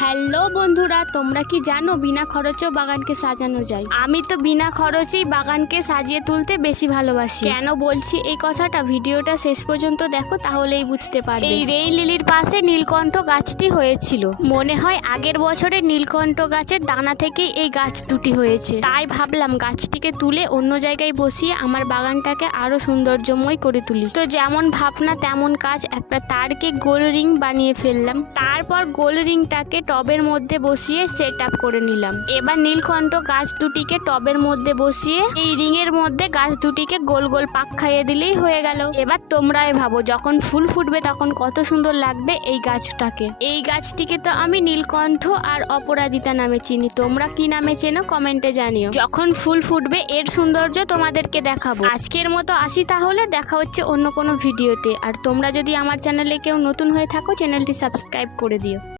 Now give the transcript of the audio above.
Hello বন্ধুরা, তোমরা কি জানো বিনা খরচেও বাগানকে সাজানো যায়? আমি তো বিনা খরচেই বাগানকে সাজিয়ে তুলতে বেশি ভালোবাসি। কেন বলছি এই কথাটা, ভিডিওটা শেষ পর্যন্ত দেখো, তাহলেই বুঝতে পারবে। এই রেই লিলির পাশে নীলকণ্ঠ গাছটি হয়েছিল। মনে হয় আগের বছরে নীলকণ্ঠ গাছের দানা থেকেই এই গাছ দুটি হয়েছে। তাই ভাবলাম গাছটিকে তুলে অন্য জায়গায় বসিয়ে আমার বাগানটাকে আরো সৌন্দর্যময় করে তুলি। তো যেমন ভাবনা তেমন কাজ, একটা তারকে গোল রিং বানিয়ে ফেললাম। তারপর গোল রিংটাকে টবের মধ্যে বসিয়ে সেট আপ করে নিলাম। এবার নীলকণ্ঠ গাছ দুটিকে টবের মধ্যে বসিয়ে এই রিং এর মধ্যে গাছ দুটিকে গোল গোল পাক খাইয়ে দিলেই হয়ে গেল। এবার তোমরাই ভাবো যখন ফুল ফুটবে তখন কত সুন্দর লাগবে এই গাছটাকে। এই গাছটিকে তো আমি নীলকণ্ঠ আর অপরাজিতা নামে চিনি, তোমরা কি নামে চেনো কমেন্টে জানিও। যখন ফুল ফুটবে এর সৌন্দর্য তোমাদেরকে দেখাবো। আজকের মতো আসি, তাহলে দেখা হচ্ছে অন্য কোনো ভিডিওতে। আর তোমরা যদি আমার চ্যানেলে কেউ নতুন হয়ে থাকো, চ্যানেলটি সাবস্ক্রাইব করে দিও।